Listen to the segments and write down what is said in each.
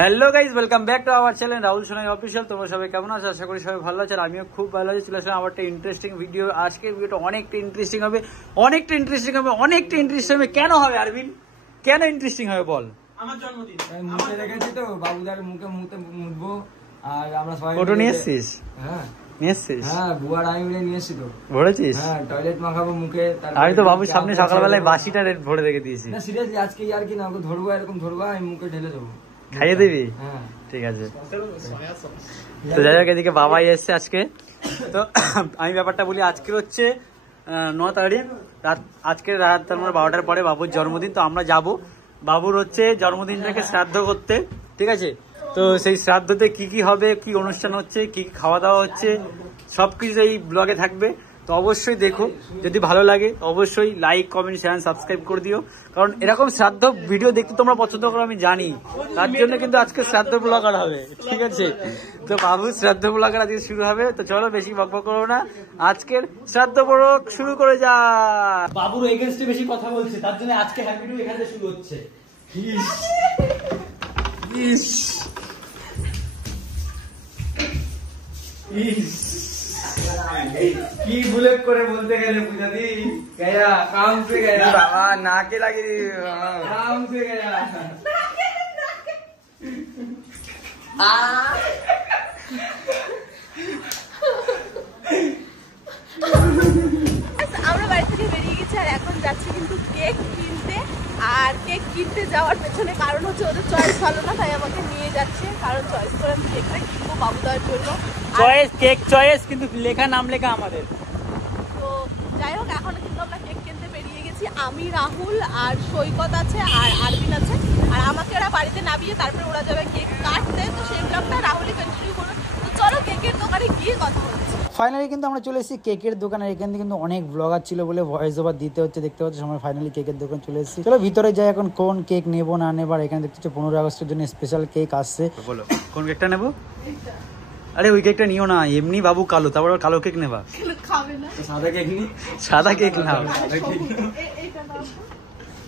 Hello guys, welcome back to our channel Rahul Sonai official. তোমরা সবাই কেমন আছো? আশা করি সবাই ভালো আছে। আর আমিও খুব ভালো আছি। চলে আসলাম আবার একটা ইন্টারেস্টিং ভিডিও। আজকের ভিডিওটা অনেকটা ইন্টারেস্টিং হবে। কেন হবে আরবিন? কেন ইন্টারেস্টিং হবে বল? আমার জন্মদিন মুখে রেখেছি তো, বাবুদার মুখে মুতবো। আর আমরা সবাই ফটো নিয়ে এসছিস? হ্যাঁ নিয়ে এসছিস? হ্যাঁ, বুয়ার আমি নিয়ে এসছি তো। ভরেছিস? হ্যাঁ, টয়লেট মাখাবো মুখে। আমি তো বাবুর সামনে সকালবেলায় বাসিটা রেড ভরে রেখে দিয়েছি। না সিরিয়াসলি, আজকে আর কি না, ওকে ধরবো, এরকম ধরবো, আমি মুখে ঢেলে দেবো। খাইয়ে দিবি? হ্যাঁ ঠিক আছে। তো যাই হোক, এদিকে বাবাই এসছে আজকে। তো আমি ব্যাপারটা বলি, আজকের হচ্ছে 9 তারিখ রাত। আজকের রাত তার মানে 12টার পরে বাবুর জন্মদিন। তো আমরা যাব বাবুর হচ্ছে জন্মদিনটাকে শ্রাদ্ধ করতে, ঠিক আছে? তো সেই শ্রাদ্ধতে কি কি হবে, কি অনুষ্ঠান হচ্ছে, কি কি খাওয়া দাওয়া হচ্ছে, সবকিছু এই ব্লগে থাকবে। তো অবশ্যই দেখো, যদি ভালো লাগে অবশ্যই লাইক, কমেন্ট, শেয়ার, সাবস্ক্রাইব করে দিও। কারণ এরকম শ্রাদ্ধ ভিডিও দেখতে তোমরা পছন্দ করো আমি জানি, তার জন্য কিন্তু আজকে শ্রাদ্ধ ব্লগার হবে, ঠিক আছে? তো বাবুর শ্রাদ্ধ ব্লগার আজকে শুরু হবে। তো চলো বেশি বকবক করবো না, আজকের শ্রাদ্ধ ব্লগ শুরু করে যা। বাবুর এগেইনস্টে বেশি কথা বলছে, তার জন্য আজকে হ্যাপি টু এখানে শুরু হচ্ছে। কি ভুলে করে বলতে গেলে বুঝাদি গয়া কাম সে গয়া বাবা, নাকে লাগে কাম সে গয়া। আমরা বাড়ি থেকে বেরিয়ে গেছি আর এখন যাচ্ছি কিন্তু কেক কিনতে। আর কেক কিনতে যাওয়ার পেছনে কারণ হচ্ছে ওদের চয়েস ভালো না, তাই আমাকে নিয়ে যাচ্ছে। কারণ চয়েস করে আমি কেকটা কিনবো বাবু দেওয়ার জন্য। চয়েস, কেক চয়েস, কিন্তু লেখা নাম লেখা আমাদের। তো যাই হোক, এখন কিন্তু আমরা কেক কিনতে বেরিয়ে গেছি। আমি, রাহুল আর সৈকত আছে আর আরবিন আছে। আর আমাকে ওরা বাড়িতে নামিয়ে তারপরে ওরা যাবে কেক কাটতে। তো সেই ব্লগটা রাহুলই কন্টিনিউ করবে। তো চলো কেকের দোকানে গিয়ে কথা হচ্ছে। ফাইনালি কিন্তু আমরা চলে এসেছি কেকের দোকানে। এখানে কিন্তু অনেক ব্লগার ছিল বলে ভয়েস ওভার দিতে হচ্ছে, দেখতে পাচ্ছি। আমরা ফাইনালি কেকের দোকান চলে এসেছি। চলো ভিতরে যাই, এখন কোন কেক নেবো না নেবার। এখানে দেখতে হচ্ছে 15 আগস্টের জন্য স্পেশাল কেক আসছে। বলো কোন কেকটা নেবো? আরে ওই কেকটা নিও না, এমনি বাবু কালো, তারপর কালো কেক নেবা। খাবে না, সাদা কেক নি, সাদা কেক নাও। এইটা নাও।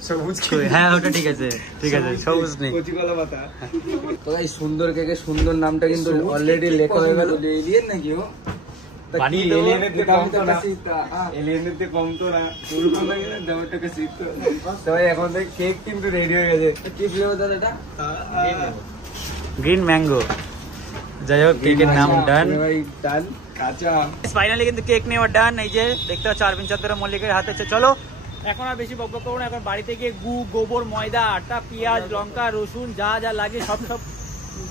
সবুজ হ্যাঁ ওটা ঠিক আছে, ঠিক আছে, সবুজ নেই। কচি কলা পাতা। তো এই সুন্দর কেকের সুন্দর নামটা কিন্তু অলরেডি লেখা হয়ে গেল। এলিয়েন নাকি ও? বানিয়ে দেবো। এলিয়েনের কম তো না, ব্যাপারটাকে শিখতো। তো এখন কেক কিন্তু রেডি হয়ে গেছে। কি ফ্লেভার দাদা এটা? Green mango. যাই হোক, কেকের নাম ডান। ডান কাঁচা। ফাইনালি কিন্তু কেক নেওয়া ডান। এই যে দেখতে পাচ্ছ আরবিন চাঁদরা মল্লিকের হাতে। চলো এখন আর বেশি বকবক করবো না, এখন বাড়িতে গিয়ে গোবর, ময়দা, আটা, পেঁয়াজ, লঙ্কা, রসুন যা যা লাগে সব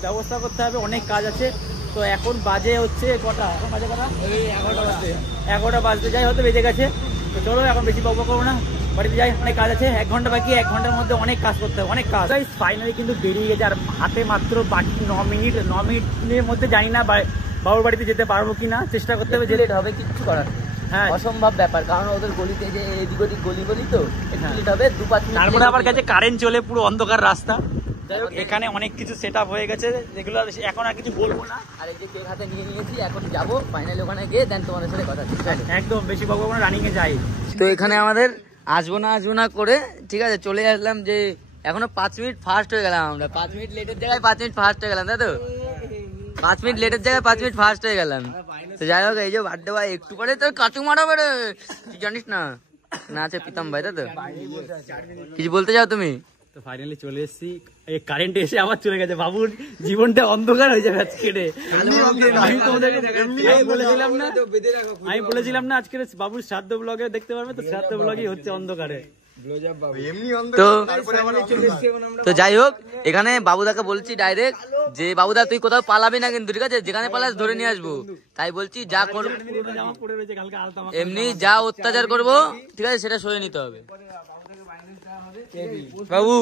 ব্যবস্থা করতে হবে। অনেক কাজ আছে। তো এখন বাজে হচ্ছে কটা? এখন বাজে কটা? এই 11টা বাজতে যাই, হয়তো বেজে গেছে। তো চলো এখন বেশি বকবক করবো না, বাড়িতে যাই, অনেক কাজ আছে। 1 ঘন্টা বাকি, 1 ঘন্টার মধ্যে অনেক কাজ করতে হবে, অনেক কাজ। ফাইনালি কিন্তু বেরিয়ে গেছে আর হাতে মাত্র বাকি 9 মিনিট। 9 মিনিটের মধ্যে জানি না বাবুর বাড়িতে যেতে পারবো কিনা, চেষ্টা করতে হবে। যেতে হবে, কিচ্ছু করার হ্যাঁ অসম্ভব ব্যাপার, কারণ ওদের গলিতে যে এদিক ওদিক গলি তো একটু হবে 2-5 মিনিট। তারপরে আবার কাছে কারেন্ট চলে, পুরো অন্ধকার রাস্তা। যাই হোক, এখানে অনেক কিছু সেট আপ হয়ে গেছে, যেগুলো এখন আর কিছু বলবো না। আর এই যে কেক হাতে নিয়ে নিয়েছি, এখন যাবো ফাইনালি ওখানে গিয়ে দেন তোমাদের সাথে কথা। একদম বেশি বকবো না, রানিং এ যাই। তো এখানে আমাদের আসবো না করে ঠিক আছে চলে আসলাম। যে এখনো 5 মিনিট ফার্স্ট হয়ে গেলাম আমরা। 5 মিনিট লেটের জায়গায় 5 মিনিট ফার্স্ট হয়ে গেলাম, তাই তো? 5 মিনিট লেটের জায়গায় 5 মিনিট ফার্স্ট হয়ে গেলাম। তো যাই হোক, এই যে বার্থডে ভাই একটু পরে তো কাচু মারাবে রে, তুই জানিস না? না আছে প্রীতম ভাই, তাই তো? কিছু বলতে চাও তুমি? তো ফাইনালি চলে এসেছি। এই কারেন্ট এসে আবার চলে গেছে, বাবুর জীবনটা অন্ধকার হয়ে যাবে আজকে। আমি বলেছিলাম না আজকে বাবুর শ্রাদ্ধ ব্লগে দেখতে পারবে, তো শ্রাদ্ধ ব্লগই হচ্ছে অন্ধকারে। তো যাই হোক, এখানে বাবুদাকে বলছি ডাইরেক্ট যে বাবুদা তুই কোথাও পালাবি না কিন্তু, ঠিক আছে? যেখানে পালাস ধরে নিয়ে আসবো। তাই বলছি যা করবো, এমনি যা অত্যাচার করবো, ঠিক আছে, সেটা সয়ে নিতে হবে। বাবু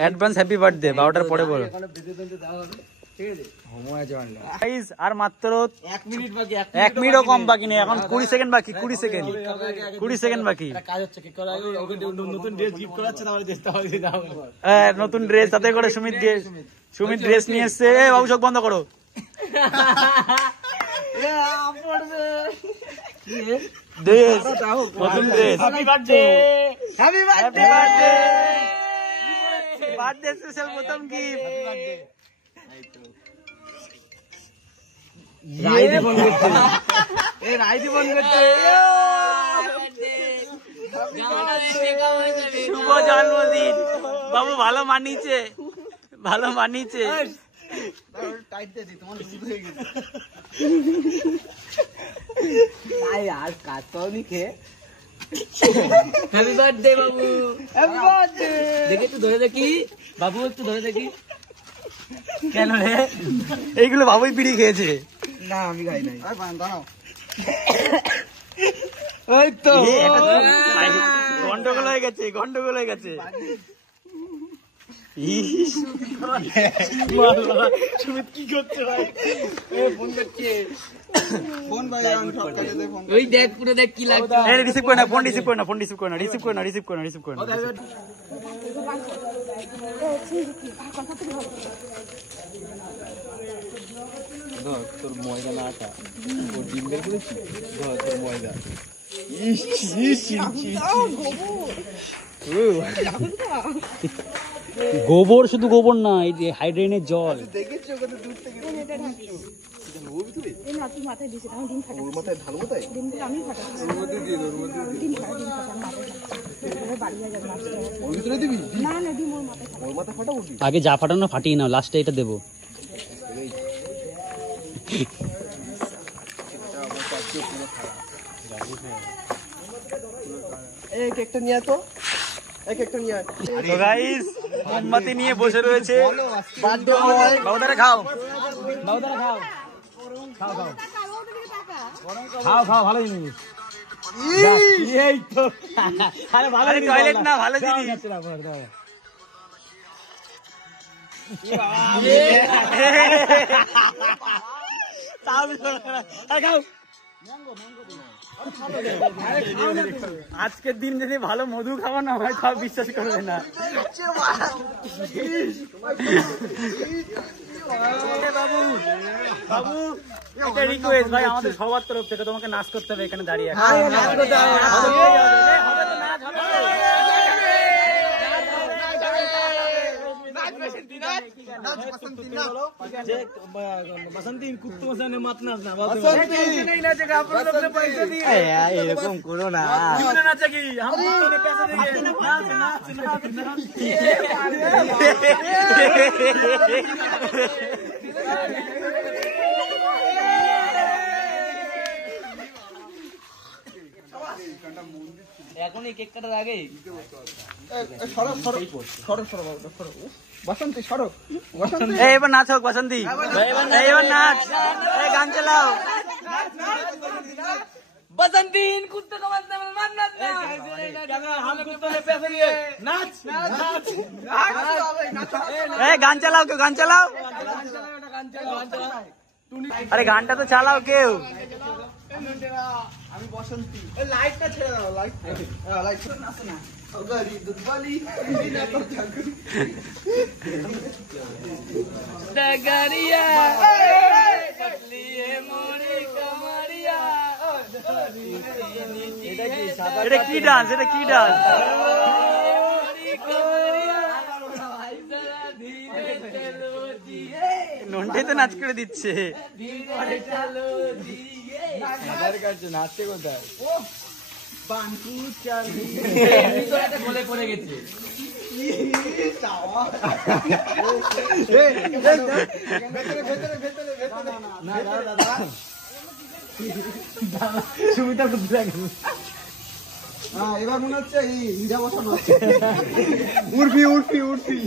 অ্যাডভান্স হ্যাপি বার্থডে। 12টার পরে বলো। আর মাত্র 1 মিনিট বাকি, 1 মিনিটও কম বাকি নেই। এখন 20 সেকেন্ড বাকি, 20 সেকেন্ড বাকি। নতুন ড্রেস সাথে করে সুমিত ড্রেস নিয়ে এসছে। বাবু চোখ বন্ধ করো। নতুন dress. Happy birthday, happy birthday, birthday special প্রথম গিফট। রাইডি ফোন করছে, এই রাইডি ফোন করছে। শুভ জন্মদিন বাবু, ভালো মানিয়েছে, ভালো মানিয়েছে। আর কাজ পাওনি খেয়ে। হ্যাপি বার্থডে বাবু, হ্যাপি বার্থডে। দেখি একটু ধরে দেখি বাবু, একটু ধরে দেখি। কেন রে? এইগুলো বাবুই পিড়ি খেয়েছে। না আমি খাই নাই। এই তো গন্ডগোল হয়ে গেছে, গন্ডগোল হয়ে গেছে। সুমিত কি করছে ভাই? ফোন করছে, ফোন ভাই ফোন। ওই দেখ পুরো দেখ কি লাগছে। রিসিভ করে না, ফোন রিসিভ করে না, ফোন রিসিভ করে না, রিসিভ করে না, রিসিভ করে না, রিসিভ করে না। তোর ময়দা না আটা, তোর ডিম বের করেছি, তোর ময়দা। গোবর, শুধু গোবর না, এই যে হাইড্রেনের জল। দেখেছো কত দূর থেকে? মাথায় দিয়েছে, আমি ডিম ফাটাচ্ছি। ওর মাথায় ঢাল কোথায়? ডিমগুলো আমি ফাটাচ্ছি। ওর মধ্যে দিয়ে দে, ওর মধ্যে দিয়ে দে। ডিম ফাটা, ডিম ফাটা, মাথায় ফাটাচ্ছি। বাড়ি হয়ে যাবে মাছটা। ওর ভিতরে দিবি? না না, ডিম ওর মাথায় ফাটা। ওর মাথা ফাটাবো কি? আগে যা ফাটানো ফাটিয়ে নাও, লাস্টে এটা দেবো। এই কেকটা নিয়ে আয় তো, এই কেকটা নিয়ে আয়। তো গাইস, মোমবাতি নিয়ে বসে রয়েছে। Birthday boy. বাবুদারা খাও, বাবুদারা খাও, খাও খাও খাও খাও, ভালো জিনিস। এই তো, আরে ভালো জিনিস, টয়লেট না, ভালো জিনিস। আজকের দিন যদি ভালো মধু খাওয়া না হয় তাও বিশ্বাস করবে না। বাবু বাবু, এটা রিকোয়েস্ট ভাই আমাদের সবার তরফ থেকে, তোমাকে নাচ করতে হবে এখানে দাঁড়িয়ে। এরকম করো না। এখন এই কেক কাটার আগে বসন্তী সরো, বসন্তী। এবার নাচ হোক বাসন্তী, এবার নাচ, গান চালাও। बसंतीन कुत्ते का मतलब मानना গান চালাও, কেউ গান চালাও। আরে গানটা তো চালাও কেউ। আমি বসন্তী। এই লাইটটা ছেড়ে দাও, লাইট, লাইট আসে না। ওগারি দুধবালি বিনা তো ঠাকুর डगरिया पतली है मोरी कमरिया এটা কি ডান্স, এটা কি ডান্স? নন্টে তো নাচ করে দিচ্ছে। আধার কার্ড নাচতে কোথায়? বানকু চালি বলে পড়ে গেছে। সুবিধা বুদ্ধি এবার মনে হচ্ছে এই হিজা বসানো হচ্ছে। উর্ফি উর্ফি উর্ফি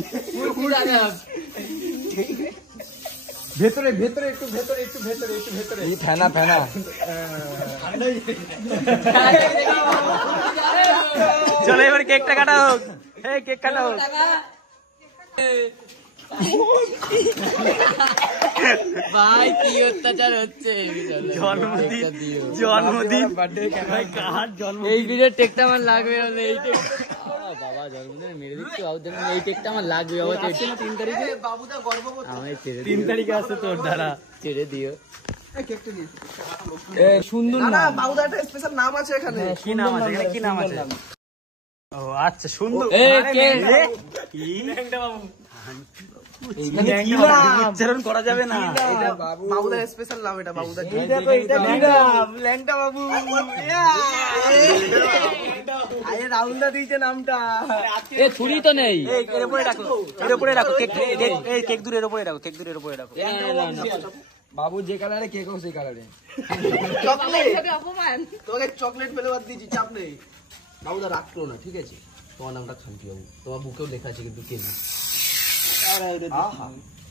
ভেতরে ভেতরে একটু ভেতরে একটু ভেতরে একটু ভেতরে ফেনা ফেনা। চলো এবার কেকটা কাটা হোক। এই কেক কাটা হোক। ভাই কি অত্যাচার হচ্ছে জন্মদিন, জন্মদিন ভাই কার জন্মদিন? এই ভিডিও টেকটা আমার লাগবে, এই বাবা জন্মদিন মেরে দিচ্ছি বাবুদের, এই টেকটা আমার লাগবে বাবা। 3 তারিখে বাবুদা গর্ব করছে। আমায় ছেড়ে 3 তারিখে আছে তোর দ্বারা, ছেড়ে দিও। সুন্দর না, বাবুদা একটা স্পেশাল নাম আছে এখানে। কি নাম আছে এখানে, কি নাম আছে? ও আচ্ছা সুন্দর। এই কে? কি বাবু উচ্চারণ করা যাবে না। বাবুদার স্পেশাল নাম এটা, বাবুদার। ল্যাংটা বাবু। আরে রাহুল দা দিয়েছে নামটা। এ ছুরি তো নেই। এর উপরে রাখো, এর উপরে রাখো, কেক দূরের উপরে রাখো, কেক দূরের উপরে রাখো। বাবু যে কালারে কেক হোক সেই কালারে। অপমান। তোমাকে চকলেট ফ্লেভার দিয়েছি, চাপ নেই। বাবুদা রাখলো না, ঠিক আছে? তোমার নামটা শান্তি বাবু, তোমার বুকেও লেখা আছে কিন্তু কেক।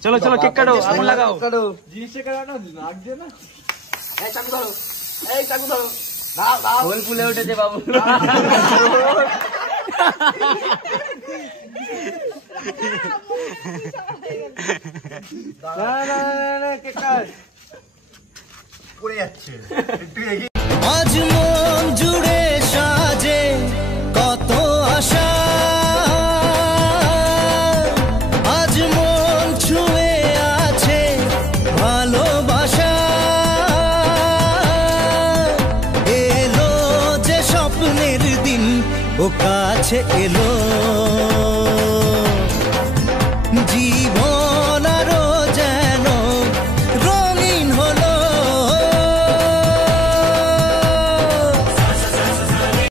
চলো চলো কেক কাটো, আগুন লাগাও। জিনিসটা কাটানো লাগছে না। এই চাকু ধরো, এই চাকু ধরো। দাও ফুল ফুলে উঠেছে বাবু। না কেক কাট। পড়ে যাচ্ছে একটু এগিয়ে। আজ মন জুড়ে সাজে কত আশা, আজ মন ছুঁয়ে আছে ভালোবাসা, এলো যে স্বপ্নের দিন ও কাছে এলো।